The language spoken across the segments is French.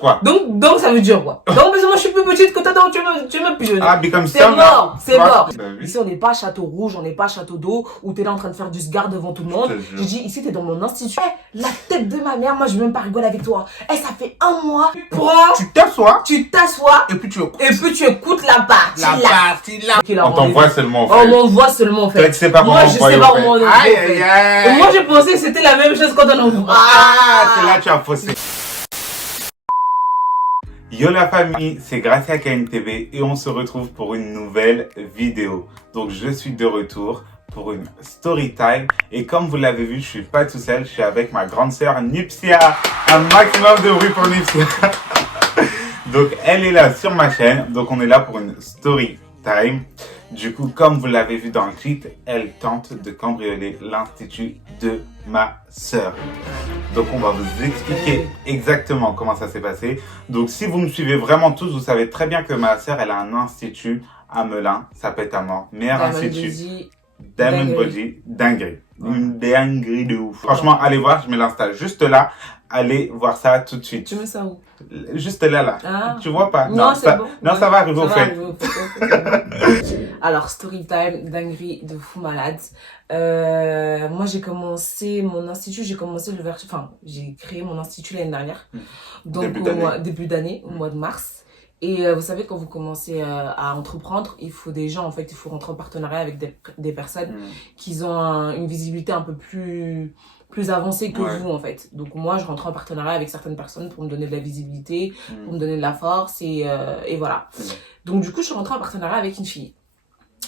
Quoi? Donc ça veut dire quoi? Donc parce que moi je suis plus petite que toi, donc tu me pigeonnes. Ah, become C'est mort, c'est mort. Bah oui. Ici on n'est pas à Château Rouge, on n'est pas à Château d'eau, où t'es là en train de faire du sgar devant tout le monde. Je te jure. J'ai dit ici t'es dans mon institut. La tête de ma mère, moi je vais même pas rigoler avec toi. Ça fait un mois. Prends, Tu t'assois tu t'assois et puis tu écoutes. et puis tu écoutes la partie là. partie là. Qui l'a On t'envoie seulement en Oh, fait. on m'envoie seulement en Toi, fait. tu sais pas comment Moi je sais pas comment on envoie. Aïe aïe aïe. Moi je pensais que c'était la même chose quand on envoie. Ah, c'est là que tu as faussé. Yo la famille, c'est Gracia KNTV et on se retrouve pour une nouvelle vidéo. Donc je suis de retour pour une story time et comme vous l'avez vu, je suis pas tout seul, je suis avec ma grande sœur Nupsia. Un maximum de bruit pour Nupsia. Donc elle est là sur ma chaîne, donc on est là pour une story time. Du coup, comme vous l'avez vu dans le clip, elle tente de cambrioler l'institut de ma sœur. Donc on va vous expliquer exactement comment ça s'est passé. Donc si vous me suivez vraiment tous, vous savez très bien que ma sœur, elle a un institut à Melun, ça pète à mort. Meilleur institut. Diamond Body, dinguerie. Une dinguerie de ouf. Franchement, allez voir, je mets l'insta juste là. Allez voir ça tout de suite. Tu mets ça où? Juste là. Ah. Tu vois pas? Non, c'est ça, bon. non, ça va arriver au fait. Alors, story time, dinguerie de fou malade. Moi, j'ai commencé mon institut, j'ai créé mon institut l'année dernière. Donc, début d'année, au mois de mars. Et vous savez, quand vous commencez à entreprendre, il faut des gens, en fait, il faut rentrer en partenariat avec des personnes qui ont une visibilité un peu plus avancée que vous, en fait. Donc moi, je rentrais en partenariat avec certaines personnes pour me donner de la visibilité, pour me donner de la force, et voilà. Donc du coup, je suis rentrée en partenariat avec une fille.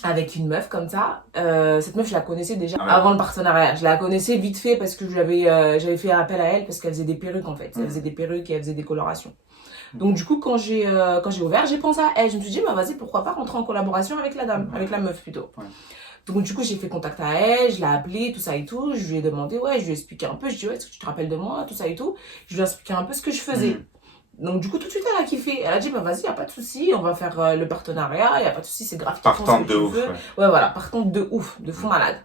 Avec une meuf comme ça. Cette meuf, je la connaissais déjà avant le partenariat. Je la connaissais vite fait parce que j'avais fait appel à elle parce qu'elle faisait des perruques, en fait. Elle faisait des perruques et elle faisait des colorations. Donc du coup, quand j'ai ouvert, j'ai pensé à elle. Je me suis dit, bah vas-y, pourquoi pas rentrer en collaboration avec la dame, avec la meuf plutôt. Donc du coup, j'ai fait contact à elle, je l'ai appelée, tout ça et tout. Je lui ai demandé, je lui ai expliqué un peu. Je lui ai dit, est-ce que tu te rappelles de moi, tout ça et tout. Je lui ai expliqué un peu ce que je faisais. Donc du coup, tout de suite, elle a kiffé. Elle a dit, bah vas-y, y a pas de souci, on va faire le partenariat, y a pas de souci, c'est grave. Partante de ouf. Ouais, voilà, partante de ouf, de fou malade.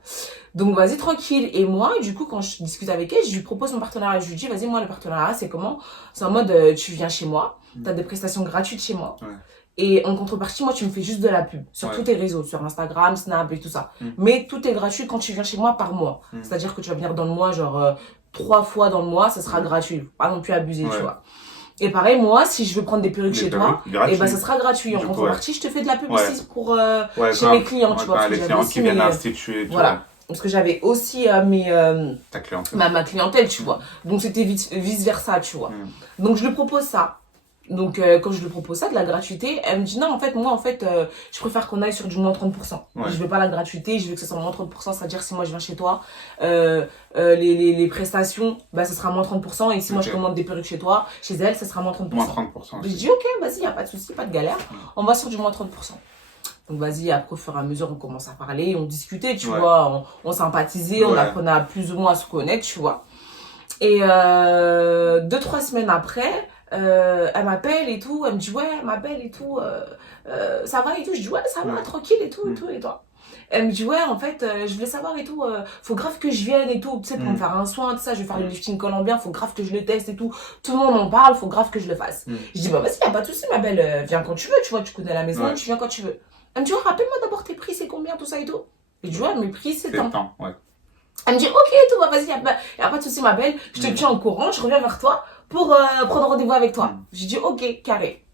Donc vas-y, tranquille. Et moi, du coup, quand je discute avec elle, je lui propose mon partenariat. Je lui dis, vas-y, moi, le partenariat, c'est comment? C'est en mode, tu viens chez moi, t'as des prestations gratuites chez moi. Et en contrepartie, moi, tu me fais juste de la pub sur tous tes réseaux, sur Instagram, Snap et tout ça. Mais tout est gratuit quand tu viens chez moi par mois. C'est-à-dire que tu vas venir dans le mois, genre 3 fois dans le mois, ça sera gratuit. Pas non plus abusé, tu vois. Et pareil, moi, si je veux prendre des perruques chez toi, et bah ça sera gratuit. En contrepartie, je te fais de la pub aussi pour chez mes clients, tu vois. Les clients qui viennent instituer, voilà. Parce que j'avais aussi ma clientèle, tu vois. Donc c'était vice versa, tu vois. Donc je lui propose ça. Donc quand je lui propose ça, de la gratuité, elle me dit non, en fait, moi, je préfère qu'on aille sur du moins 30%. Je veux pas la gratuité, je veux que ça soit moins 30%, c'est-à-dire si moi je viens chez toi, les prestations, bah ça sera moins 30%, et si moi je commande des perruques chez toi, chez elle, ça sera moins 30%. Moins 30%. Je dis ok, vas-y, y a pas de souci, pas de galère, on va sur du moins 30%. Donc vas-y, après au fur et à mesure, on commence à parler, on discutait, tu vois, on sympathisait, on apprenait à plus ou moins à se connaître, tu vois. Et 2-3 semaines après, elle m'appelle et tout, elle me dit elle m'appelle et tout, ça va et tout, je dis ça va, tranquille et tout, et toi. Elle me dit en fait, je voulais savoir et tout, faut grave que je vienne et tout, tu sais, pour me faire un soin, tout ça, je vais faire le lifting colombien, faut grave que je le teste et tout, tout le monde en parle, faut grave que je le fasse. Je dis bah vas-y, y a pas de souci ma belle, viens quand tu veux, tu vois, tu connais la maison, tu viens quand tu veux. Elle me dit rappelle-moi d'abord tes prix, c'est combien, tout ça et tout. Je dis mes prix c'est tant. Elle me dit ok et tout, bah vas-y, y a pas de souci ma belle, je te tiens au courant, je reviens vers toi pour prendre rendez-vous avec toi. J'ai dit ok, carré.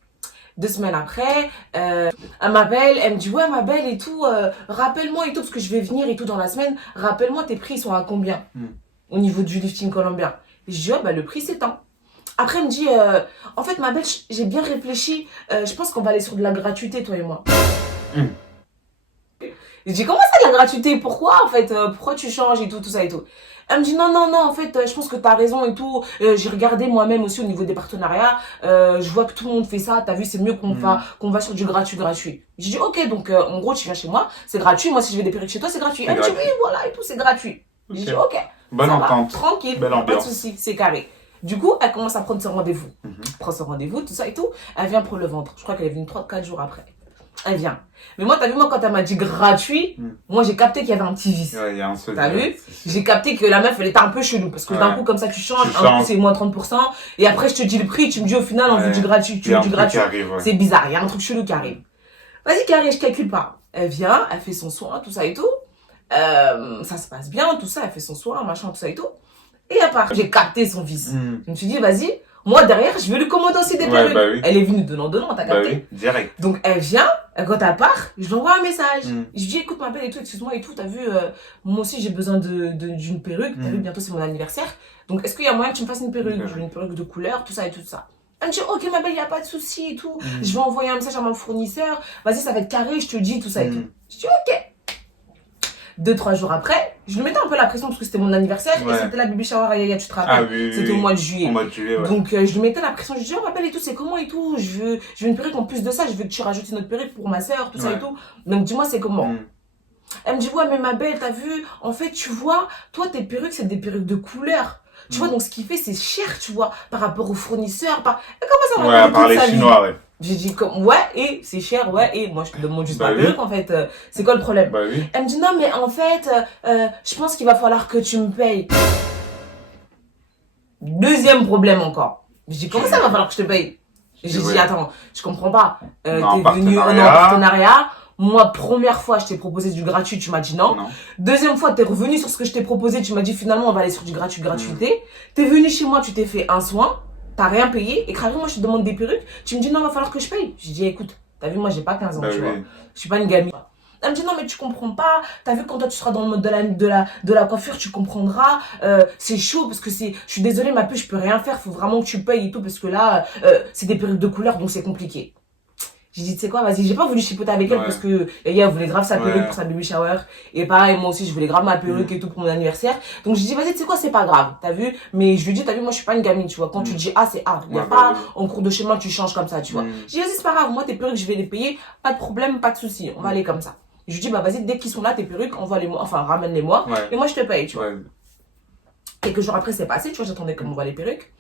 2 semaines après, elle m'appelle, elle me dit ma belle et tout, rappelle-moi et tout, parce que je vais venir et tout dans la semaine, rappelle-moi tes prix ils sont à combien au niveau du lifting colombien. Et je dis le prix c'est tant. Après elle me dit, en fait ma belle, j'ai bien réfléchi, je pense qu'on va aller sur de la gratuité toi et moi. Je dis comment ça de la gratuité, pourquoi en fait, pourquoi tu changes et tout ça et tout. Elle me dit non, en fait, je pense que t'as raison et tout. J'ai regardé moi-même aussi au niveau des partenariats. Je vois que tout le monde fait ça. T'as vu, c'est mieux qu'on va sur du gratuit. J'ai dit ok, donc en gros, tu viens chez moi, c'est gratuit. Moi, si je veux des perruques chez toi, c'est gratuit. Elle me dit oui, voilà et tout, c'est gratuit. J'ai dit ok. Bonne entente. Tranquille, belle ambiance. pas de souci, c'est carré. Du coup, elle commence à prendre son rendez-vous. Prend son rendez-vous, tout ça et tout. Elle vient pour le ventre. Je crois qu'elle est venue 3-4 jours après. Elle vient. Mais moi, t'as vu, moi, quand elle m'a dit gratuit, moi, j'ai capté qu'il y avait un petit vice. Ouais, il y a un seul. T'as vu? J'ai capté que la meuf, elle était un peu chelou. Parce que d'un coup, comme ça, tu changes. Tu Un coup, changes. c'est moins 30%. Et après, je te dis le prix. Tu me dis au final, on veut du gratuit. Tu veux du gratuit. C'est bizarre. Il y a un truc chelou qui arrive. Vas-y, Carré, je calcule pas. Elle vient, elle fait son soin, tout ça et tout. Ça se passe bien, tout ça. Elle fait son soin, machin, tout ça et tout. Et à part, j'ai capté son vice. Je me suis dit, vas-y. Moi, derrière, je vais lui commander aussi des perruques. Bah oui. Elle est venue donnant, t'as capté? Oui, direct. Donc, elle vient, quand elle part, je lui envoie un message. Je lui dis, écoute, ma belle et tout, excuse-moi et tout, t'as vu, moi aussi, j'ai besoin d'une perruque. T'as vu, bientôt, c'est mon anniversaire. Donc, est-ce qu'il y a moyen que tu me fasses une perruque? Je veux une perruque de couleur, tout ça et tout ça. Elle me dit, ok, ma belle, y a pas de souci et tout. Je vais envoyer un message à mon fournisseur. Vas-y, ça va être carré, je te dis, tout ça et tout. Je dis, ok. 2-3 jours après, je lui mettais un peu la pression parce que c'était mon anniversaire et c'était la baby shower à Yaya, tu te rappelles? C'était au mois de juillet. Donc je lui mettais la pression, je lui dis, oh ma belle et tout, c'est comment et tout, je veux une perruque en plus de ça, je veux que tu rajoutes une autre perruque pour ma soeur, tout ça et tout. Donc dis-moi c'est comment? Elle me dit, ouais mais ma belle, t'as vu, en fait tu vois, toi tes perruques c'est des perruques de couleur. Tu vois, donc ce qui fait c'est cher, tu vois, par rapport aux fournisseurs. Et comment ça va par les Chinois, J'ai dit, ouais, et c'est cher, ouais, et moi je te demande juste ma perruque en fait, c'est quoi le problème? Elle me dit, non, mais en fait, je pense qu'il va falloir que tu me payes. Deuxième problème encore. Je dis, comment ça va falloir que je te paye? J'ai dit, attends, je comprends pas. T'es venu en partenariat. Moi, première fois, je t'ai proposé du gratuit, tu m'as dit non. Deuxième fois, t'es revenu sur ce que je t'ai proposé, tu m'as dit finalement, on va aller sur du gratuité. T'es venu chez moi, tu t'es fait un soin, t'as rien payé, et carrément, moi, je te demande des perruques, tu me dis non, il va falloir que je paye. J'ai dit, écoute, t'as vu, moi, j'ai pas 15 ans, tu vois. Je suis pas une gamine. Elle me dit non mais tu comprends pas, t'as vu quand toi tu seras dans le mode de la coiffure, tu comprendras, c'est chaud parce que je suis désolée ma puce, je peux rien faire, faut vraiment que tu payes et tout parce que là, c'est des perruques de couleur donc c'est compliqué. J'ai dit, tu sais quoi, vas-y, j'ai pas voulu chipoter avec elle parce que Yaya voulait grave sa perruque pour sa baby shower. Et pareil, moi aussi, je voulais grave ma perruque et tout pour mon anniversaire. Donc, j'ai dit, vas-y, tu sais quoi, c'est pas grave, t'as vu? Mais je lui dis, t'as vu, moi, je suis pas une gamine, tu vois. Quand tu dis A, c'est A. Il y a pas, en cours de chemin, tu changes comme ça, tu vois. J'ai dit, vas-y, c'est pas grave, moi, tes perruques, je vais les payer. Pas de problème, pas de souci. On va aller comme ça. Je lui dis, bah, vas-y, dès qu'ils sont là, tes perruques, envoie-les-moi, enfin, ramène-les-moi. Et moi, je te paye, tu vois. Quelques jours après, c'est passé, tu vois, j'attendais qu'on m'envoie les perruques.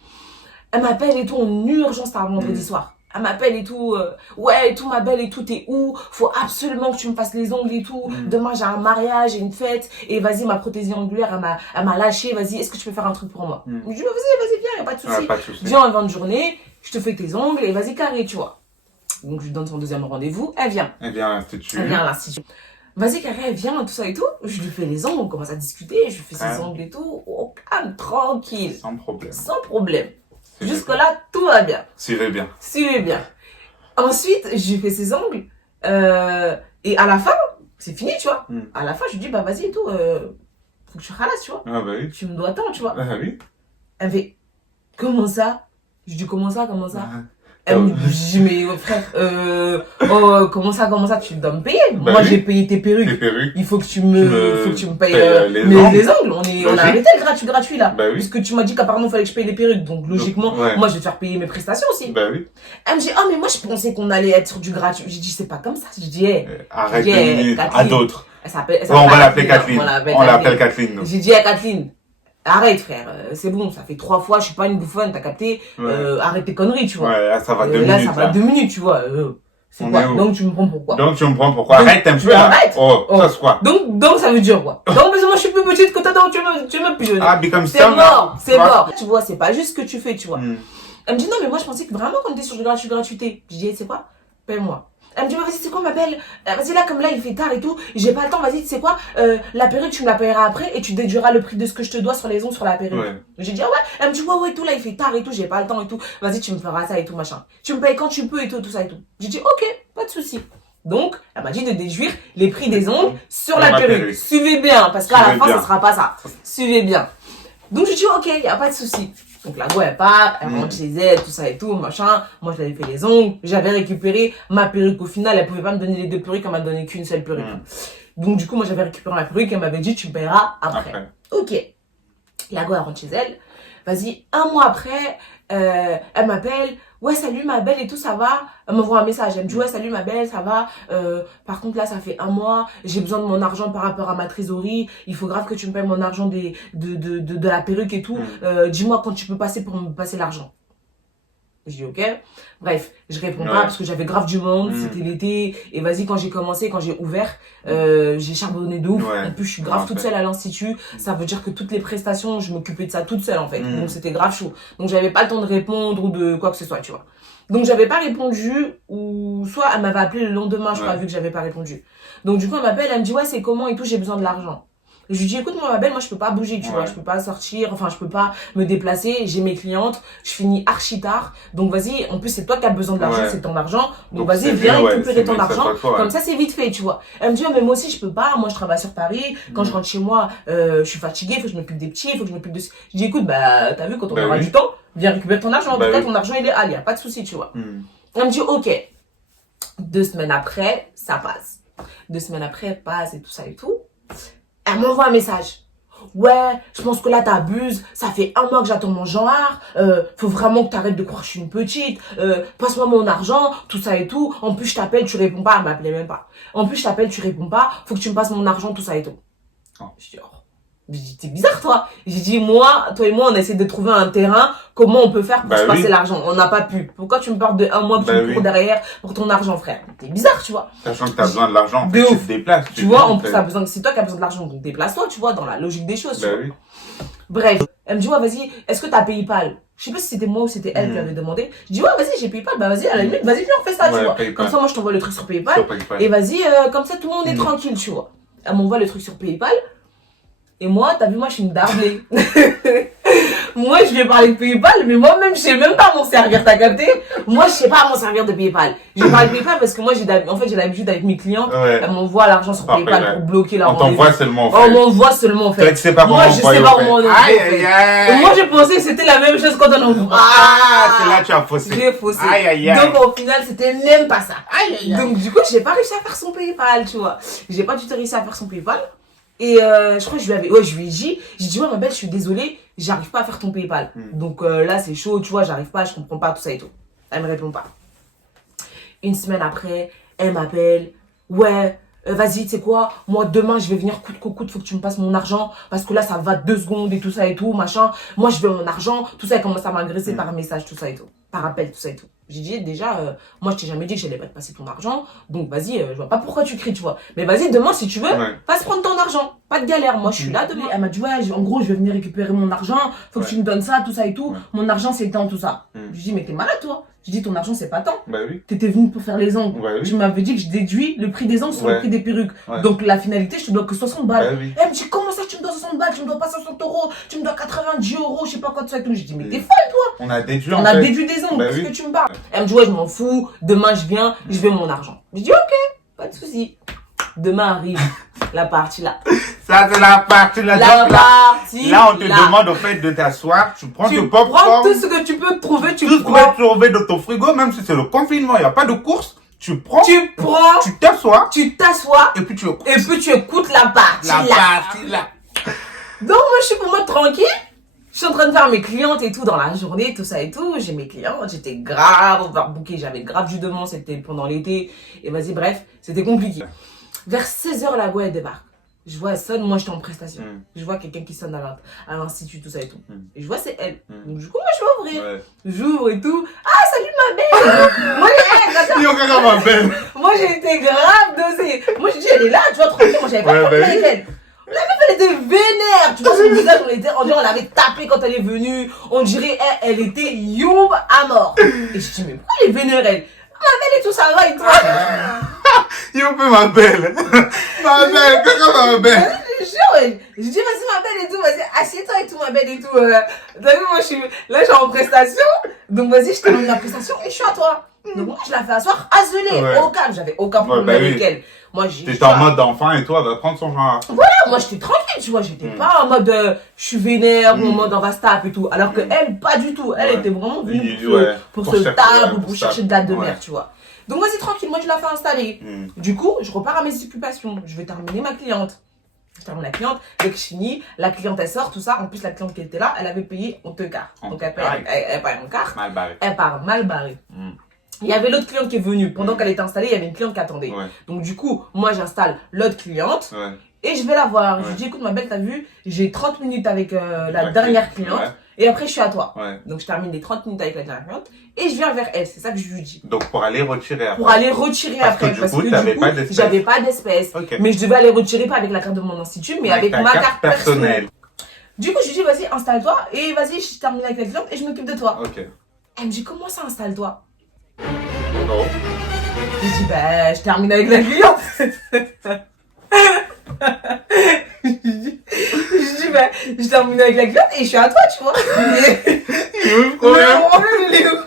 Elle m'appelle et tout en urgence, c'était un vendredi soir. Elle m'appelle et tout, ouais et tout ma belle et tout, t'es où? Faut absolument que tu me fasses les ongles et tout. Demain j'ai un mariage, j'ai une fête. Et vas-y, ma prothésie angulaire, elle m'a lâché, vas-y, est-ce que tu peux faire un truc pour moi? Je lui dis, vas-y, viens, y'a pas de souci. Viens en fin de journée, je te fais tes ongles et vas-y carré, tu vois. Donc je lui donne son deuxième rendez-vous, elle vient. Elle vient à l'Institut. Elle vient à l'Institut. Vas-y carré, elle vient, tout ça et tout. Je lui fais les ongles, on commence à discuter, je lui fais ses ongles et tout. Au calme, tranquille. Sans problème. Sans problème. Jusque-là, tout va bien. Suivez bien. Suivez bien. Ensuite, je lui fais ses ongles. Et à la fin, c'est fini, tu vois. À la fin, je lui dis, bah vas-y et tout. Faut que tu ralasses, tu vois. Ah bah oui. Tu me dois tant, tu vois. Ah oui. Elle fait, comment ça? Je lui dis, comment ça? Elle me dit, mais frère, comment ça, tu dois me payer? Bah moi, oui. j'ai payé tes perruques. Il faut que tu me payes les ongles. On a arrêté le gratuit là. Bah oui. Puisque tu m'as dit qu'apparemment, il fallait que je paye les perruques. Donc, logiquement, moi, je vais te faire payer mes prestations aussi. Bah oui. Elle me dit, oh, mais moi, je pensais qu'on allait être sur du gratuit. J'ai dit, c'est pas comme ça. Je dis, arrête de nuire à d'autres. On va l'appeler Kathleen. On l'appelle Kathleen. J'ai dit à Kathleen, arrête frère, c'est bon, ça fait 3 fois, je suis pas une bouffonne, t'as capté, arrête tes conneries, tu vois. Ouais, là, ça va 2 minutes. Là, ça va 2 minutes, tu vois. C'est quoi? Donc, tu me prends pourquoi? Arrête un peu là. Arrête. Ça c'est quoi? Donc, ça veut dire quoi? Donc, parce que moi, je suis plus petite que toi, donc tu me pigeonnes. Ah, mais comme ça. C'est mort. Tu vois, c'est pas juste ce que tu fais, tu vois. Elle me dit, non, mais moi, je pensais que vraiment qu'on était sur du gratuité. Je dis, c'est quoi? Paye-moi. Elle me dit, vas-y, c'est quoi ma belle? Vas-y, là, comme là, il fait tard et tout, j'ai pas le temps, vas-y, tu sais quoi? La perruque, tu me la payeras après et tu déduiras le prix de ce que je te dois sur les ongles sur la perruque. J'ai dit, ah ouais. Elle me dit, ouais, tout, là, il fait tard et tout, j'ai pas le temps et tout. Vas-y, tu me feras ça et tout, machin. Tu me payes quand tu peux et tout, tout ça et tout. J'ai dit, ok, pas de souci. Donc, elle m'a dit de déduire les prix des ongles sur la perruque. Suivez bien, parce qu'à la fin, ça sera pas ça. Suivez bien. Donc, j'ai dit, ok, y a pas de souci. Donc la go elle part, elle rentre chez elle, tout ça et tout, machin. Moi je l'avais fait les ongles, j'avais récupéré ma perruque au final, elle pouvait pas me donner les 2 perruques, elle m'a donné qu'une seule perruque. Donc du coup moi j'avais récupéré ma perruque, elle m'avait dit tu me paieras après. Ok. La go elle rentre chez elle, vas-y, 1 mois après, elle m'appelle, ouais salut ma belle et tout, ça va? Elle m'envoie un message, elle me dit ouais salut ma belle, ça va? Par contre là ça fait 1 mois, j'ai besoin de mon argent par rapport à ma trésorerie, il faut grave que tu me payes mon argent de la perruque et tout, dis-moi quand tu peux passer pour me passer l'argent. Je dis ok. Bref, je réponds pas parce que j'avais grave du monde, c'était l'été. Et vas-y, quand j'ai commencé, quand j'ai ouvert, j'ai charbonné de ouf. En plus, je suis grave toute seule à l'institut. Ça veut dire que toutes les prestations, je m'occupais de ça toute seule en fait. Donc c'était grave chaud. Donc j'avais pas le temps de répondre ou de quoi que ce soit, tu vois. Donc j'avais pas répondu, ou soit elle m'avait appelé le lendemain, je crois, vu que j'avais pas répondu. Donc du coup, elle m'appelle, elle me dit ouais, c'est comment et tout, j'ai besoin de l'argent. Je lui dis écoute moi ma belle, moi je peux pas bouger, tu vois, je peux pas sortir, enfin je peux pas me déplacer, j'ai mes clientes, je finis archi tard, donc vas-y, en plus c'est toi qui as besoin de l'argent, c'est ton argent, donc vas-y viens récupérer ton argent, comme ça c'est vite fait, tu vois. Elle me dit mais moi aussi je peux pas, moi je travaille sur Paris, quand je rentre chez moi, je suis fatiguée, faut que je m'occupe des petits, faut que je m'occupe de... Je dis écoute bah t'as vu quand on aura du temps, viens récupérer ton argent, en tout cas ton argent il est à, y a pas de souci, tu vois. Elle me dit ok, 2 semaines après, ça passe. 2 semaines après, passe et tout ça et tout. Elle m'envoie un message. Ouais, je pense que là t'abuses, ça fait 1 mois que j'attends mon genre, faut vraiment que t'arrêtes de croire que je suis une petite, passe-moi mon argent, tout ça et tout, en plus je t'appelle, tu réponds pas, elle m'appelait même pas. En plus je t'appelle, tu réponds pas, faut que tu me passes mon argent, tout ça et tout. Je dis, oh. J'ai dit, t'es bizarre toi. J'ai dit, moi, toi et moi, on essaie de trouver un terrain, comment on peut faire pour se passer l'argent. On n'a pas pu. Pourquoi tu me parles de 1 mois que tu me cours derrière pour ton argent, frère? T'es bizarre, tu vois. Sachant que t'as besoin de l'argent, en fait, tu te déplaces. Tu vois, en plus, c'est toi qui as besoin de l'argent, donc déplace-toi, tu vois, dans la logique des choses. Bref, elle me dit, ouais, vas-y, est-ce que t'as PayPal? Je sais pas si c'était moi ou c'était elle qui avait demandé. Je dis, ouais, vas-y, j'ai PayPal, bah vas-y, à la limite, vas-y, viens, on fait ça, tu vois. Comme ça, moi, je t'envoie le truc sur PayPal. Et vas-y, comme ça, tout le monde est tranquille, tu vois. Elle m'envoie le truc sur PayPal. Et moi, t'as vu, moi, je suis une darblée. Moi, je vais parler de PayPal, mais moi-même, je sais même pas m'en servir, t'as capté? Moi, je sais pas m'en servir de PayPal. Je parle de PayPal parce que moi, j'ai l'habitude avec mes clients, elles m'envoient l'argent sur PayPal pour bloquer leur rendez-vous. On t'envoie seulement, en fait. On m'envoie seulement, en fait. Tu sais pas comment moi, je sais pas comment on envoie. Et moi, je pensais que c'était la même chose quand on envoie. C'est là que tu as faussé. J'ai faussé. Donc, au final, c'était même pas ça. Donc, du coup, j'ai pas réussi à faire son PayPal, tu vois. J'ai pas du tout réussi à faire son PayPal. Et je crois que je lui ai dit, ouais ma belle, je suis désolée, j'arrive pas à faire ton PayPal. Donc là c'est chaud, tu vois, j'arrive pas, je comprends pas tout ça et tout. Elle me répond pas. 1 semaine après, elle m'appelle, ouais, vas-y, tu sais quoi, moi demain je vais venir coûte que coûte, faut que tu me passes mon argent, parce que là ça va 2 secondes et tout ça et tout, machin. Moi je veux mon argent, tout ça, elle commence à m'agresser par message, tout ça et tout, par appel, tout ça et tout. J'ai dit déjà, moi je t'ai jamais dit que j'allais pas te passer ton argent, donc vas-y, je vois pas pourquoi tu cries, tu vois. Mais vas-y, demain si tu veux, passe prendre ton argent, pas de galère, moi je suis là demain. Elle m'a dit, ouais, en gros je vais venir récupérer mon argent, faut que tu me donnes ça, tout ça et tout, mon argent c'est tant, tout ça. Je lui dis, mais t'es malade toi. Je dis, ton argent c'est pas tant. T'étais venu pour faire les ongles. Tu m'avais dit que je déduis le prix des ongles sur le prix des perruques. Donc la finalité, je te dois que 60 balles. Elle me dit, comment ça tu me dois 60 balles, tu me dois pas 60 €, tu me dois 90 €, je sais pas quoi, tout ça et tout. Je dis, mais t'es folle toi. On a déduit des ongles, qu'est-ce que tu me parles? Elle me dit, ouais, je m'en fous, demain je viens, je veux mon argent. Je dis, ok, pas de souci. Demain arrive la partie là. Ça, c'est la partie là. Là, on te demande au fait de t'asseoir, tu prends ton popcorn. Prends tout ce que tu peux trouver, tout ce que tu peux trouver dans ton frigo, même si c'est le confinement, il n'y a pas de course. Tu prends, tu t'assois, et puis tu écoutes la partie là. Donc moi je suis pour moi tranquille. Je suis en train de faire mes clientes et tout dans la journée, tout ça et tout. J'ai mes clientes, j'étais grave overbookée, j'avais grave du demande, c'était pendant l'été. Et vas-y, bref, c'était compliqué. Vers 16h, la go, elle débarque. Je vois, elle sonne, moi j'étais en prestation. Je vois quelqu'un qui sonne à l'institut, tout ça et tout. Et je vois, c'est elle. Donc du coup, moi je vais ouvrir. J'ouvre et tout. Ah, salut ma belle. Moi j'ai été grave dosée. Moi je dis, elle est là, tu vois, tranquille, moi j'avais pas de problème avec elle. La meuf, elle était vénère. Tu vois, son visage, on l'avait tapé quand elle est venue. On dirait, elle était youm à mort. Et je dis, mais pourquoi elle est vénère, elle? Ma belle et tout, ça va et toi? Youm, ma belle. Ma belle, comment ma belle? Je jure, je dis, vas-y, ma belle et tout, vas-y, assieds-toi et tout, ma belle et tout. T'as vu, moi, là, je suis en prestation. Donc, vas-y, je termine la prestation et je suis à toi. Donc, moi, je la fais asseoir, isolée, au calme. J'avais aucun problème avec elle. Moi, t'étais en mode d'enfant et toi, elle va prendre son genre. Voilà, moi, j'étais tranquille, tu vois. J'étais pas en mode, je suis vénère ou en mode on va se taper et tout. Alors que elle, pas du tout. Elle était vraiment venue pour se taper ou pour chercher de la demeure, tu vois. Donc, vas-y, tranquille, moi, je la fais installer. Du coup, je repars à mes occupations. Je vais terminer ma cliente. Je termine la cliente, dès que je finis, la cliente elle sort, tout ça. En plus, la cliente qui était là, elle avait payé en 2 quarts. Donc elle part en quart. Elle part mal barrée. Il y avait l'autre cliente qui est venue. Pendant qu'elle était installée, il y avait une cliente qui attendait. Donc du coup, moi j'installe l'autre cliente et je vais la voir. Je lui dis, écoute ma belle, t'as vu, j'ai 30 minutes avec la dernière cliente. Et après, je suis à toi. Ouais. Donc, je termine les 30 minutes avec la dernière cliente et je viens vers elle. C'est ça que je lui dis. Donc, pour aller retirer après. Pour aller retirer après. Parce que du coup, j'avais pas d'espèce. Okay. Mais je devais aller retirer pas avec la carte de mon institut, mais avec ma carte personnelle. Du coup, je lui dis, vas-y, installe-toi et vas-y, je termine avec la cliente et je m'occupe de toi. Ok. Elle me dit, comment ça, installe-toi? Oh. Je dis, bah, je termine avec la cliente. Je dis, bah, je termine avec la cliente et je suis à toi, tu vois. Le problème, il est où?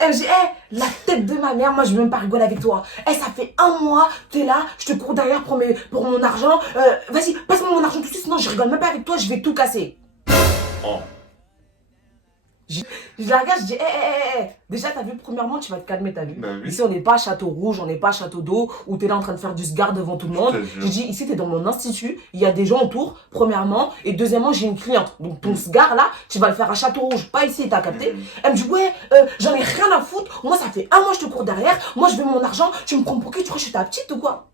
Elle me dit, la tête de ma mère, moi je veux même pas rigoler avec toi. Ça fait 1 mois, t'es là, je te cours derrière pour mon argent. Vas-y, passe-moi mon argent tout de suite, sinon je rigole même pas avec toi, je vais tout casser. Oh. Je la regarde, je dis, déjà t'as vu, premièrement tu vas te calmer, t'as vu. Bah oui. Ici on n'est pas à Château Rouge, on n'est pas à Château d'Eau, où t'es là en train de faire du sgar devant tout le monde. Je dis, ici t'es dans mon institut, il y a des gens autour, premièrement, et deuxièmement j'ai une cliente. Donc ton sgar là, tu vas le faire à Château Rouge, pas ici, t'as capté. Elle me dit, ouais, j'en ai rien à foutre, moi ça fait 1 mois je te cours derrière, moi je veux mon argent, tu me prends pour qui, tu crois que je suis ta petite ou quoi?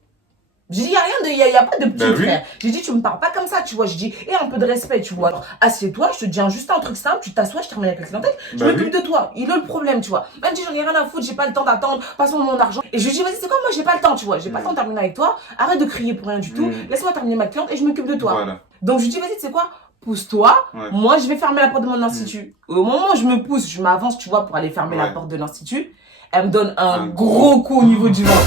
J'ai dit, il y a pas de petit frère. J'ai dit, tu me parles pas comme ça, tu vois. J'ai dit, un peu de respect, tu vois. Alors, assieds-toi, je te dis juste un truc simple, tu t'assois, je termine avec la clientèle, je m'occupe de toi. Il a le problème, tu vois. Elle me dit, j'en ai rien à foutre, j'ai pas le temps d'attendre, passe-moi mon argent. Et je lui dis, vas-y, c'est quoi, moi j'ai pas le temps, tu vois. J'ai pas le temps de terminer avec toi, arrête de crier pour rien du tout, laisse-moi terminer ma cliente et je m'occupe de toi. Voilà. Donc je lui dis, vas-y, c'est quoi, pousse-toi, moi je vais fermer la porte de mon institut. Au moment où je me pousse, je m'avance, tu vois, pour aller fermer la porte de l'institut, elle me donne un gros coup au niveau du ventre.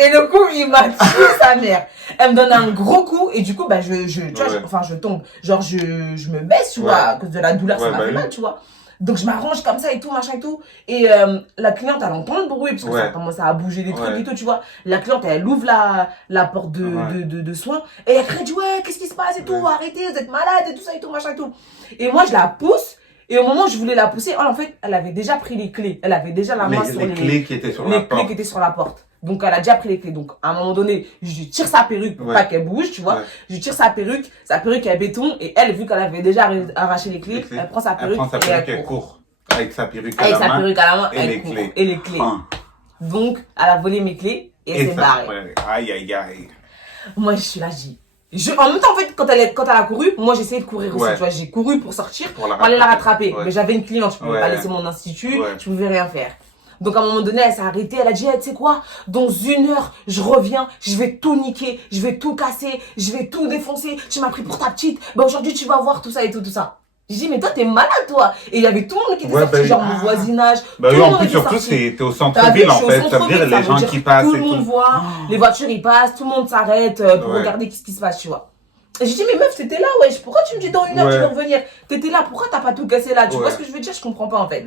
Et le coup, il m'a tué sa mère. Elle me donne un gros coup et du coup, bah, je tombe. Genre, je me baisse, tu vois, à cause de la douleur, ça m'a fait mal, tu vois. Donc, je m'arrange comme ça et tout, machin et tout. Et la cliente, elle entend le bruit parce que ça commence à bouger des trucs et tout, tu vois. La cliente, elle ouvre la porte de soins et elle crie, ouais, qu'est-ce qui se passe et tout, arrêtez, vous êtes malade et tout ça et tout, machin et tout. Et moi, je la pousse. Et au moment où je voulais la pousser, en fait, elle avait déjà pris les clés. Elle avait déjà la main sur les clés qui étaient sur la porte. Les clés qui étaient sur la porte. Donc, elle a déjà pris les clés. Donc, à un moment donné, je lui tire sa perruque pour pas qu'elle bouge, tu vois. Je lui tire sa perruque est béton. Et elle, vu qu'elle avait déjà arraché les clés, elle prend sa perruque et elle court. Avec sa perruque à la main et les clés. Et les clés. Donc, elle a volé mes clés et elle s'est barrée. Aïe, aïe, aïe. Moi, je suis là, en même temps, en fait, quand elle a couru, moi j'essayais de courir aussi, tu vois, j'ai couru pour sortir, pour aller la rattraper. Mais j'avais une cliente, je pouvais pas laisser mon institut, je pouvais rien faire. Donc à un moment donné, elle s'est arrêtée, elle a dit, tu sais quoi, dans 1 heure, je reviens, je vais tout niquer, je vais tout casser, je vais tout défoncer, tu m'as pris pour ta petite, bah aujourd'hui tu vas voir tout ça et tout ça. J'ai dit, mais toi, t'es malade, toi. Et il y avait tout le monde qui était sorti, genre mon voisinage. Bah oui, en plus, surtout, t'es au centre-ville, en fait. Ça veut dire les gens qui passent et tout. Tout le monde voit, les voitures, ils passent, tout le monde s'arrête pour regarder ce qui se passe, tu vois. Et j'ai dit, mais meuf, t'étais là, wesh. Pourquoi tu me dis dans 1 heure, tu veux revenir? T'étais là, pourquoi t'as pas tout cassé là? Tu vois ce que je veux dire? Je comprends pas, en fait.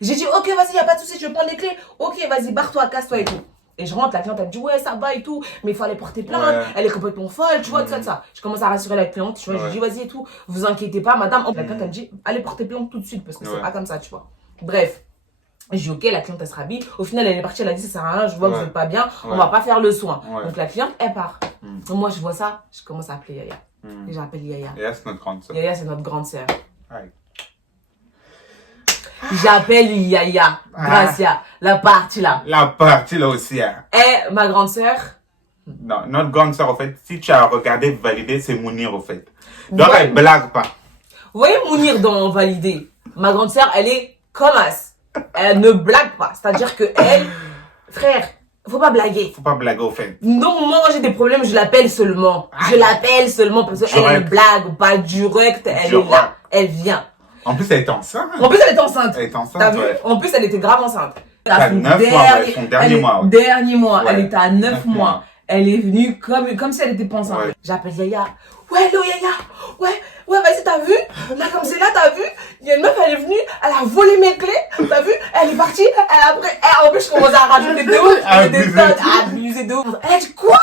J'ai dit, ok, vas-y, y a pas de souci, je vais prendre les clés. Ok, vas-y, barre-toi, casse-toi et tout. Et je rentre, la cliente, elle me dit, ouais, ça va et tout, mais il faut aller porter plainte, elle est complètement folle, tu vois, tout ça. Je commence à rassurer la cliente, tu vois, je lui dis, vas-y et tout, vous inquiétez pas, madame. La cliente, elle me dit, allez porter plainte tout de suite, parce que c'est pas comme ça, tu vois. Bref. Je dis, ok, la cliente, elle se rhabille. Au final, elle est partie, elle a dit, ça sert à rien, je vois que vous êtes pas bien, on va pas faire le soin. Donc la cliente, elle part. Moi, je vois ça, je commence à appeler Yaya. Et j'appelle Yaya. Yaya, c'est notre grande sœur. Yaya, c'est notre grande sœur. J'appelle Yaya, Gracia, la partie là. La partie là aussi. Hein. Et ma grande sœur. Non, notre grande sœur, en fait, si tu as regardé Valider, c'est Mounir, en fait. Donc, elle blague pas. Vous voyez Mounir dans Valider? Ma grande sœur, elle est comme as. Elle ne blague pas. C'est-à-dire que elle, frère, faut pas blaguer. Faut pas blaguer, au fait. Donc, moi, quand j'ai des problèmes, je l'appelle seulement. Je l'appelle seulement parce qu'elle blague pas direct. Elle est là. Elle vient. En plus, elle était enceinte. En plus, elle était enceinte. Elle était enceinte, En plus, elle était grave enceinte. À 9 mois, son dernier mois. Dernier mois. Elle était à 9 mois. Elle est venue comme si elle était pas enceinte. J'appelle Yaya. Ouais, hello Yaya. Ouais, vas-y, t'as vu? Là, comme c'est là, t'as vu? Il y a une meuf, elle est venue, elle a volé mes clés. T'as vu? Elle est partie. En plus, je commence à rajouter des ouf. Des tonnes. Abusé de ouf. Elle a dit quoi?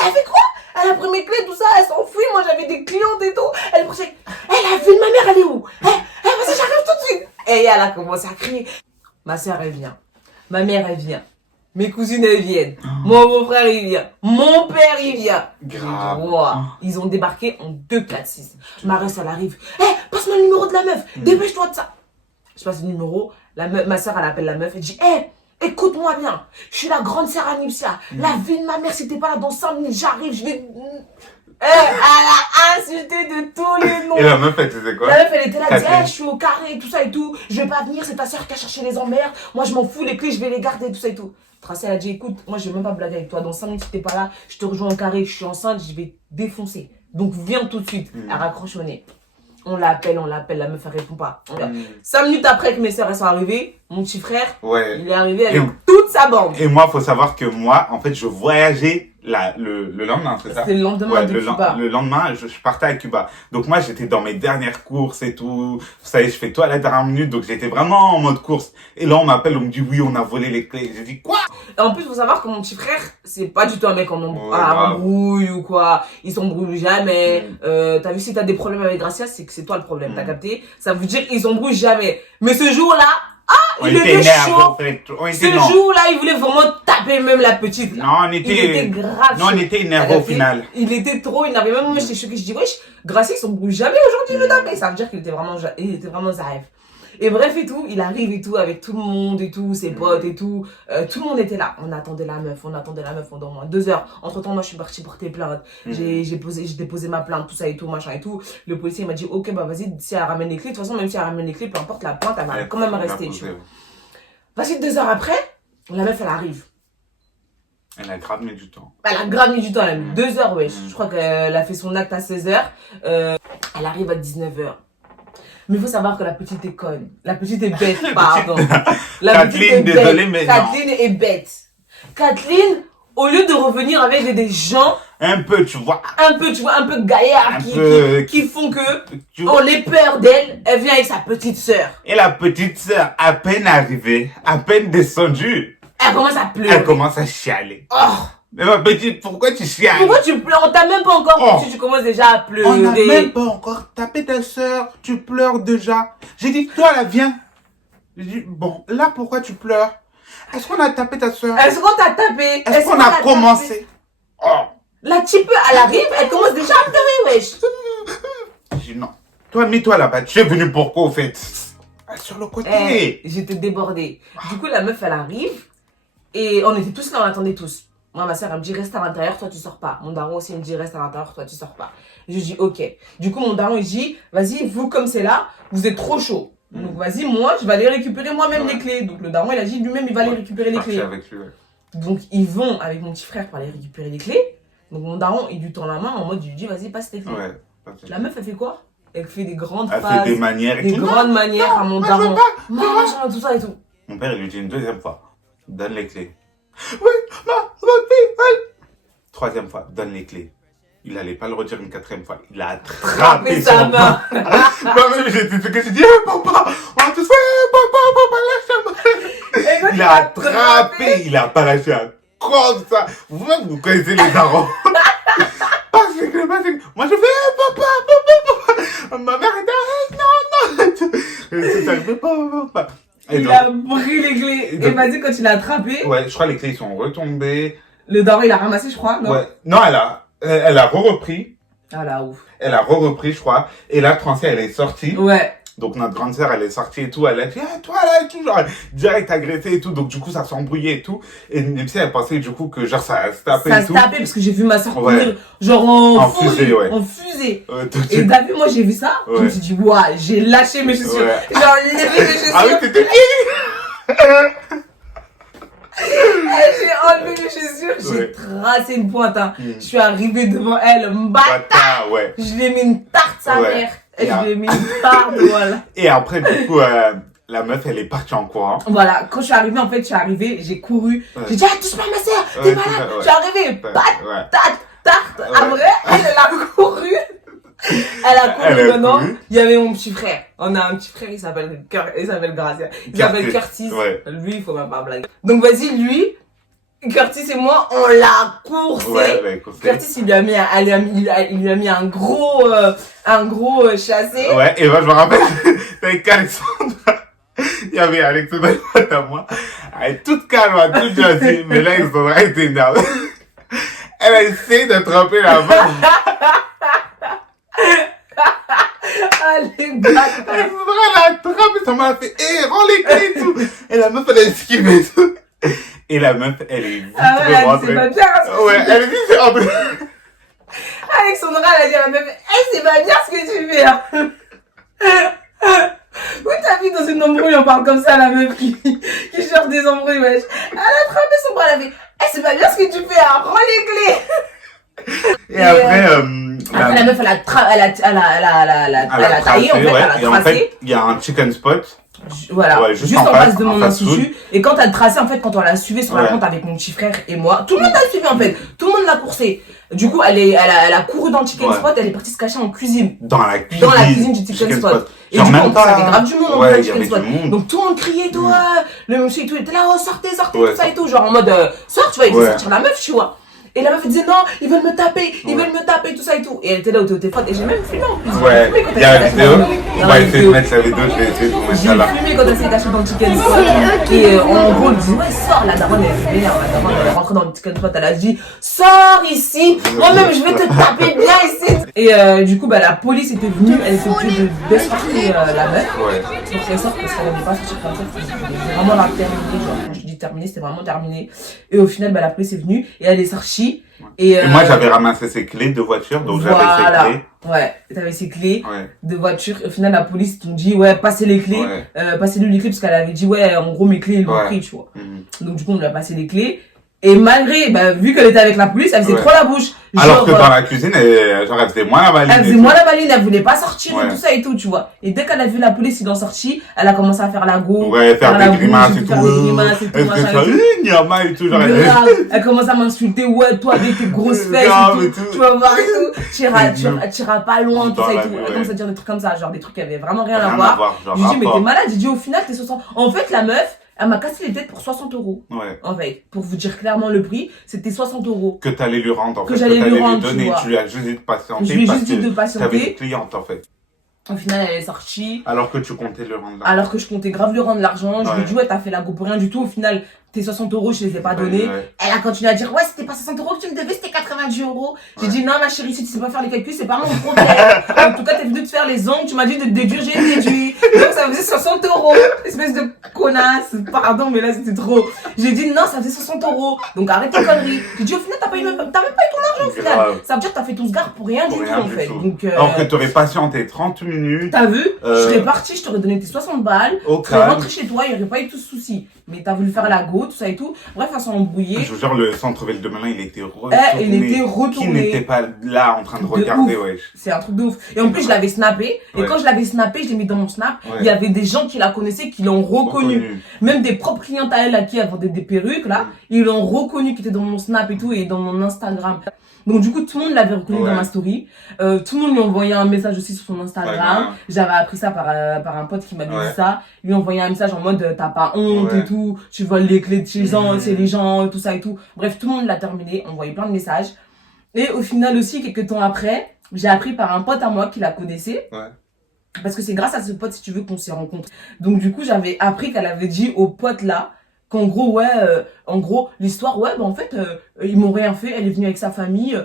Elle a fait quoi? Elle a pris mes clés, tout ça, elle s'enfuit. Moi, j'avais des clientes et tout. Elle est partie. La vie de ma mère, elle est où? Vas-y, j'arrive tout de suite. Et elle a commencé à crier. Ma soeur, elle vient. Ma mère, elle vient. Mes cousines, elles viennent. Mon beau-frère, il vient. Mon père, il vient. Grave. Wow. Ils ont débarqué en 2-4-6. Marès, elle arrive. Passe-moi le numéro de la meuf. Dépêche-toi de ça. Je passe le numéro. Ma soeur, elle appelle la meuf. Elle dit, écoute-moi bien. Je suis la grande sœur Anipsia. La vie de ma mère, si t'es pas là dans 5 minutes, j'arrive, je vais... Elle a insulté de tous les noms. Et la meuf, elle disait quoi? La meuf, elle était là, elle disait, Kathleen. je suis au carré, tout ça et tout. Je vais pas venir, c'est ta soeur qui a cherché les emmerdes. Moi, je m'en fous, les clés, je vais les garder, tout ça et tout. Tracy, elle a dit, écoute, moi, je vais même pas blaguer avec toi. Dans 5 minutes, si t'es pas là, je te rejoins au carré, je suis enceinte, je vais défoncer. Donc, viens tout de suite. Elle raccroche au nez. On l'appelle, la meuf, elle répond pas. 5 minutes après que mes soeurs, elles sont arrivées, mon petit frère, Ouais. il est arrivé avec toute sa bande. Et moi, faut savoir que moi, en fait, je voyageais le lendemain, c'est ça? C'était le lendemain de Cuba. Le lendemain, je partais à Cuba. Donc moi, j'étais dans mes dernières courses et tout. Vous savez, je fais tout à la dernière minute, donc j'étais vraiment en mode course. Et là, on m'appelle, on me dit, oui, on a volé les clés. J'ai dit, quoi? Et en plus, faut savoir que mon petit frère, c'est pas du tout un mec en grave. embrouille ou quoi. Il s'embrouille jamais. T'as vu, si t'as des problèmes avec Gracia, c'est que c'est toi le problème. T'as capté? Ça veut dire qu'ils s'embrouillent jamais. Mais ce jour-là, il était chaud. En fait. Ce jour-là, il voulait vraiment taper même la petite. Là. Non, on était... Il était grave. Non, on était énervés au final. Il était trop énervé. Même moi, j'étais choquée. Je dis, wesh, Gracia, il s'embrouille jamais aujourd'hui, il veut taper. Ça veut dire qu'il était vraiment zaïf. Et bref et tout, il arrive et tout, avec tout le monde et tout, ses potes et tout. Tout le monde était là. On attendait la meuf pendant au moins 2 heures. Entre temps, moi, je suis partie porter plainte. J'ai déposé ma plainte, tout ça et tout, machin et tout. Le policier m'a dit, ok, bah vas-y, si elle ramène les clés, de toute façon, même si elle ramène les clés, peu importe la plainte, elle va quand même rester. Vas-y, 2 heures après, la meuf, elle arrive. Elle a grave mis du temps. Elle a grave mis du temps, elle a mis 2 heures, wesh. Je crois qu'elle a fait son acte à 16 heures. Elle arrive à 19 heures. Mais il faut savoir que la petite est conne. La petite est bête, pardon. Kathleen, désolée, mais Kathleen est bête. Kathleen, au lieu de revenir avec des gens... Un peu, tu vois. Un peu gaillards qui font que on les peur d'elle. Elle vient avec sa petite sœur. Et la petite sœur, à peine arrivée, à peine descendue, elle commence à pleurer. Elle commence à chialer. Oh. Mais ma petite, pourquoi tu chiales? Pourquoi tu pleures? On t'a même pas encore tu commences déjà à pleurer. On n'a même pas encore tapé ta sœur, tu pleures déjà. J'ai dit, toi là, viens. J'ai dit, bon, là, pourquoi tu pleures? Est-ce qu'on a tapé ta sœur? Est-ce qu'on t'a tapé? Est-ce qu'on a commencé? La type, elle arrive, elle commence déjà à pleurer, wesh. J'ai dit, non. Toi, mets-toi là-bas. Tu es venu pourquoi, au fait? Sur le côté. J'étais débordée. Du coup, la meuf, elle arrive. Et on était tous là, on attendait tous. Moi, ma soeur, elle me dit, reste à l'intérieur, toi, tu sors pas. Mon daron aussi, il me dit, reste à l'intérieur, toi, tu sors pas. Je dis, ok. Du coup, mon daron, il dit, vas-y, vous, comme c'est là, vous êtes trop chaud. Donc, vas-y, moi, je vais aller récupérer moi-même les clés. Donc, le daron, il a dit, lui-même, il va aller récupérer les clés. Avec lui, Donc, ils vont avec mon petit frère pour aller récupérer les clés. Donc, mon daron, il lui tend la main en mode, il lui dit, vas-y, passe tes clés. La meuf, elle fait quoi? Elle fait des grandes phrases. Elle fait des manières et des tout. grandes manières à mon daron. Machin, tout ça et tout. Mon père, il lui dit une deuxième fois, donne les clés. Oui, ma fille, troisième fois, donne les clés. Il n'allait pas le redire une quatrième fois. Il a attrapé sa main. Moi-même, j'étais ce que j'ai dit, papa, on a tous fait, papa, lâche-moi. Il a attrapé, il a pas lâché comme ça. Vous-même, vous connaissez les darons. Passe les clés. Moi, je fais, papa. Ma mère était, non. Ça ne fait pas. Il a pris les clés. Et m'a dit quand il a attrapé. Ouais, je crois que les clés sont retombées. Le daron, il a ramassé, je crois, non? Ouais. Non, elle a repris. Ah là, ouf. Elle a repris, je crois. Et là, Trancée, elle est sortie. Ouais. Donc, notre grande sœur, elle est sortie et tout. Elle a dit, toi là, et tout, genre, direct agressé et tout. Donc, du coup, ça s'est embrouillé et tout. Et Nipsey, elle pensait, du coup, que genre, ça se tapait et tout. Ça se tapait parce que j'ai vu ma sœur courir, genre en fusée, ouais. En fusée. Et David, moi, j'ai vu ça. Je me suis dit, waouh, j'ai lâché mes chaussures. Genre, levé mes chaussures. Ah oui, t'étais j'ai enlevé mes chaussures, j'ai tracé une pointe. Je suis arrivée devant elle, m'bata. Ouais. Je lui ai mis une tarte sa mère. Et je lui ai mis une tarte, voilà. Et après, du coup, la meuf, elle est partie en courant. Voilà, quand je suis arrivée, en fait, j'ai couru. J'ai dit, touche pas ma soeur, t'es malade. Je suis arrivée, tarte. Après, elle a couru. Elle a couru maintenant. Il y avait mon petit frère. On a un petit frère, il s'appelle Gracia. Il s'appelle Curtis. Lui, il faut même pas blaguer. Donc, vas-y, lui, Curtis et moi, on l'a coursé. Curtis, il lui a mis un gros chassé. Ouais, et moi, je me rappelle, avec Alexandra. Il y avait Alexandra, une pote à moi. Elle est toute calme, toute gentille. Mais là, Alexandra était énervée. Elle a essayé d'attraper la balle. Allez, bâtard. Elle a attrapé, ça m'a fait, rends les clés et tout. Et la meuf, elle a esquivé et tout. Et la meuf, elle est vite rentrée. C'est pas bien. Ouais, elle est vite rentrée. Alexandra, elle a dit à la meuf, c'est pas bien ce que tu fais, hein. Oui, t'as vu dans une embrouille, on parle comme ça à la meuf qui cherche des embrouilles, wesh. Elle a attrapé son bras, elle a fait, c'est pas bien ce que tu fais, hein, rends les clés. Et après, après, la meuf, elle a taillé, en fait, elle a tracé. Et en fait, il y a un chicken spot. Voilà, ouais, juste en face de mon institut. Et quand elle tracé, en fait, quand on l'a suivi sur la pente avec mon petit frère et moi, tout le monde l'a suivi en fait. Tout le monde l'a coursé. Du coup, elle a couru dans le chicken spot, elle est partie se cacher en cuisine. Dans la cuisine. Dans la cuisine du chicken spot. Et du coup, on avait grave du monde dans le chicken spot. Donc tout le monde criait, toi, le monsieur et tout, il était là, oh, sortez, tout ça et tout. Genre en mode, sors, tu vois, il fait sortir la meuf, tu vois. Et la meuf elle disait non, ils veulent me taper, tout ça et tout. Et elle était là au téléphone et j'ai même filmé en plus. Ouais, il y a la vidéo. On va essayer de mettre sa vidéo, je vais essayer de vous mettre ça là. J'ai filmé quand elle s'est cachée dans le chicken spot. Et en gros, elle dit ouais, sors, la daronne elle est vénère. La daronne elle est rentrée dans le chicken spot, elle a dit sors ici, moi-même je vais te taper bien ici. Et du coup, la police était venue, elle était obligée d'escorter la meuf. Pour qu'elle sorte parce qu'elle n'avait pas sortir comme ça. C'était vraiment la terminée. Genre, quand je dis terminé, c'était vraiment terminé. Et au final, la police est venue et elle est sortie. Et moi j'avais ramassé ses clés de voiture, donc j'avais ses clés. Ouais, t'avais ses clés de voiture. Et au final, la police t'ont dit, passez les clés, passez-lui les clés, parce qu'elle avait dit, en gros, mes clés, ils l'ont pris, tu vois. Donc, du coup, on lui a passé les clés. Et malgré, vu qu'elle était avec la police, elle faisait trop la bouche. Alors que dans la cuisine, elle faisait moins la maline. Elle faisait moins la maline, elle voulait pas sortir et tout ça et tout, tu vois. Et dès qu'elle a vu la police, ils l'ont sortie, elle a commencé à faire la go. Faire des grimaces et tout. Elle faisait ça, et tout, genre. Elle commence à m'insulter, toi avec tes grosses fesses et tout. Tu vas voir et tout. T'iras pas loin, tout ça et tout. Elle commence à dire des trucs comme ça, genre des trucs qui avaient vraiment rien à voir. J'ai dit, mais t'es malade. J'ai dit, au final, t'es 60. En fait, la meuf, elle m'a cassé les têtes pour 60 €. En fait, pour vous dire clairement le prix, c'était 60 €. Que t'allais lui rendre, en fait. Que j'allais lui rendre, donner. Tu lui as juste dit de patienter. Je lui ai juste dit de patienter. T'avais une cliente, en fait. Au final, elle est sortie. Alors que tu comptais le rendre l'argent. Alors que je comptais grave lui rendre l'argent. Je lui ai dit, t'as fait la go pour rien du tout. Au final, tes 60 €, je les ai pas donnés. Elle a continué à dire, c'était pas 60 € que tu me devais, c'était 90 €. J'ai dit, non, ma chérie, si tu sais pas faire les calculs, c'est pas mon problème. En tout cas, t'es venue te faire les ongles, tu m'as dit de déduire, j'ai déduit. Donc, ça faisait 60 €. Espèce de connasse. Pardon, mais là, c'était trop. J'ai dit, non, ça faisait 60 €. Donc, arrête tes conneries. J'ai dit, au final, t'as même pas eu ton argent, au final. Ça veut dire que t'as fait ton sgar pour rien du tout, en fait. Donc, alors que t'aurais patienté 30 minutes. T'as vu? Je serais partie, je t'aurais donné tes 60 balles. Tu serais rentré chez toi, il n'y aurait pas eu tout ce souci. Mais t'as voulu faire la go, tout ça et tout. Bref, elles sont embrouillées. Je vous jure, le centre-ville de Melun, il était retourné. Il était retourné. Qui n'était pas là en train de regarder, wesh. C'est un truc de ouf. Et en plus, je l'avais snappé. Et quand je l'avais snappé, je l'ai mis dans mon snap. Il y avait des gens qui la connaissaient, qui l'ont reconnu. Même des propres clientes à elle à qui elle vendait des perruques, là. Ils l'ont reconnu, qui était dans mon snap et tout, et dans mon Instagram. Donc du coup, tout le monde l'avait reconnu dans ma story. Tout le monde lui envoyait un message aussi sur son Instagram. J'avais appris ça par un pote qui m'avait dit ça. Il lui envoyait un message en mode t'as pas honte et tout, tu voles les clés de chez les gens, tout ça et tout. Bref, tout le monde l'a terminé, envoyé plein de messages. Et au final aussi, quelques temps après, j'ai appris par un pote à moi qui la connaissait. Parce que c'est grâce à ce pote, si tu veux, qu'on s'est rencontrés. Donc du coup, j'avais appris qu'elle avait dit au pote là, qu'en gros, l'histoire, en fait, ils m'ont rien fait, elle est venue avec sa famille,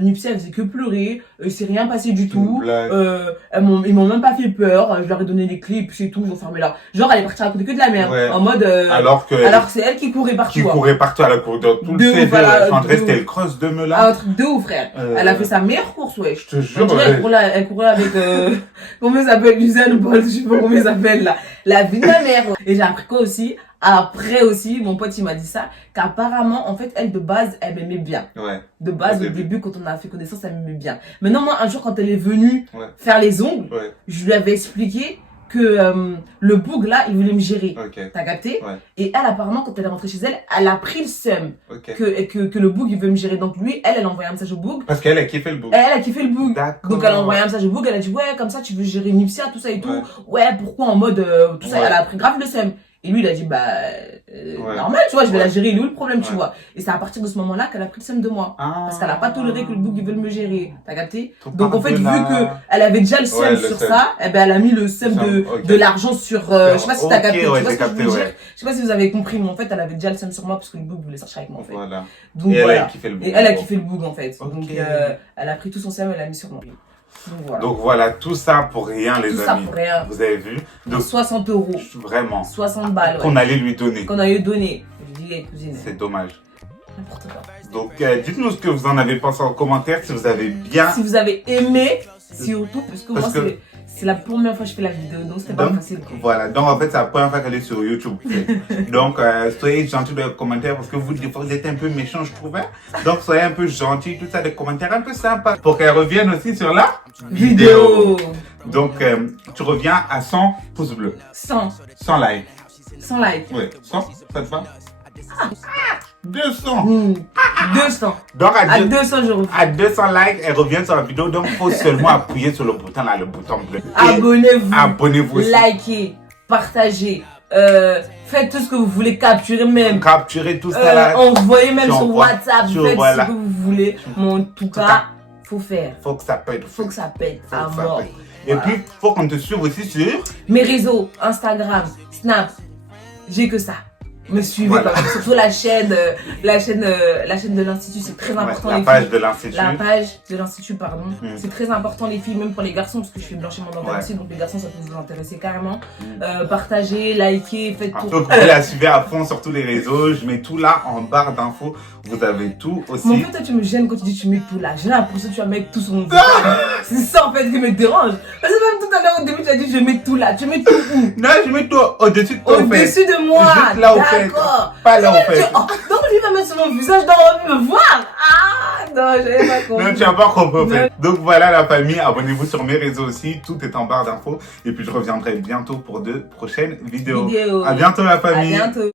Nupsi, elle faisait que pleurer, il s'est rien passé du tout, ils m'ont même pas fait peur, je leur ai donné les clés, et puis c'est tout, ils ont fermé là. Genre, elle est partie raconter que de la merde, en mode, alors que c'est elle qui courait partout. Qui courait partout, elle a couru dans tout le CV, c'était le cross de Melun. Un truc de ouf, frère. Elle a fait sa meilleure course, ouais. Je te jure. Elle courait avec, comment ça s'appelle, Usain Bolt, je sais pas comment ça s'appelle, là. La vie de ma mère. Et j'ai appris quoi aussi? Après aussi, mon pote, il m'a dit ça, qu'apparemment, en fait, elle, de base, elle m'aimait bien. De base, au début, quand on a fait connaissance, elle m'aimait bien. Maintenant, moi, un jour, quand elle est venue faire les ongles, je lui avais expliqué que le boug, là, il voulait me gérer. T'as capté? Et elle, apparemment, quand elle est rentrée chez elle, elle a pris le seum que le boug, il veut me gérer. Donc lui, elle a envoyé un message au boug. Parce qu'elle a kiffé le boug. Elle a kiffé le boug. Donc elle a envoyé un message au boug, elle a dit, comme ça, tu veux gérer Nipsia, tout ça et tout. Pourquoi en mode, tout ça, elle a pris grave le seum. Et lui, il a dit, normal, tu vois, je vais la gérer, il est où le problème, tu vois. Et c'est à partir de ce moment-là qu'elle a pris le seum de moi. Parce qu'elle a pas toléré que le boug, il veut me gérer. T'as capté? Donc, en fait, vu qu'elle avait déjà le seum sur ça, elle a mis le seum de l'argent sur, je sais pas si t'as capté, tu vois ce que je veux dire. Je sais pas si vous avez compris, mais en fait, elle avait déjà le seum sur moi parce que le boug voulait sortir avec moi, en fait. Donc, et elle a kiffé le boug. Et elle a kiffé le boug, en fait. Donc, elle a pris tout son seum, elle l'a mis sur moi. Donc voilà, tout ça pour rien, les amis. Tout ça pour rien. Vous avez vu? Donc, 60 €. Vraiment. 60 balles. Qu'on allait lui donner. Qu'on allait lui donner. Je dis, cousine. C'est dommage. N'importe quoi. Donc, dites-nous ce que vous en avez pensé en commentaire, si vous avez bien... Si vous avez aimé, surtout, parce que Parce moi, que- c'est la première fois que je fais la vidéo, donc c'était pas Donc, facile. voilà. Donc, en fait, c'est la première fois qu'elle est sur YouTube. Donc, soyez gentils dans les commentaires parce que vous, des fois, vous êtes un peu méchants, je trouve. Hein. Donc, soyez un peu gentils, tout ça, des commentaires un peu sympas pour qu'elle revienne aussi sur la vidéo. Donc, tu reviens à 100 pouces bleus. 100. 100 likes. 100 likes. Oui, 100, ça te va? 200. 200. Donc, À 200, je reviens. à 200 likes, elle revient sur la vidéo. Donc, il faut seulement appuyer sur le bouton là, le bouton bleu. Et Abonnez-vous. abonnez-vous aussi. Likez. Partagez. Faites tout ce que vous voulez. Capturez même. Capturez tout ça là. Envoyez même Tu sur envoies. WhatsApp. Tu Faites voilà. ce que vous voulez. Mais en tout cas, cas, faut faire. Faut que ça pète. Faut que ça pète. Faut À que ça mort. pète. Et puis, faut qu'on te suive aussi sur... Mes réseaux, Instagram, Snap, j'ai que ça. Me suivez, Voilà. quand même. Surtout la chaîne de l'Institut, c'est très important. la les page filles. de l'Institut. La page de l'Institut, pardon. Mm. C'est très important les filles, même pour les garçons, parce que je fais blanchiment dentaire Ouais. aussi, donc les garçons ça peut vous intéresser carrément. Partagez, likez, faites En tout. tout cas, vous la suivez à fond sur tous les réseaux. Je mets tout là en barre d'infos. Vous avez tout aussi. Mais en fait, toi, tu me gênes quand tu dis tu mets tout là. J'ai l'impression que tu vas mettre tout sur mon visage. C'est ça en fait qui me dérange. Parce que même tout à l'heure au début, tu as dit je mets tout là. Tu mets tout où? Non, je mets tout au-dessus de ton fait. Au-dessus de moi. Juste là au fait. D'accord. Pas là au fait. Oh, donc lui va mettre sur mon visage, donc on va me voir. Ah non, j'avais pas compris. Non, tu n'as pas compris au fait. Donc voilà la famille, abonnez-vous sur mes réseaux aussi, tout est en barre d'infos. Et puis je reviendrai bientôt pour de prochaines vidéos. À bientôt la À famille. bientôt.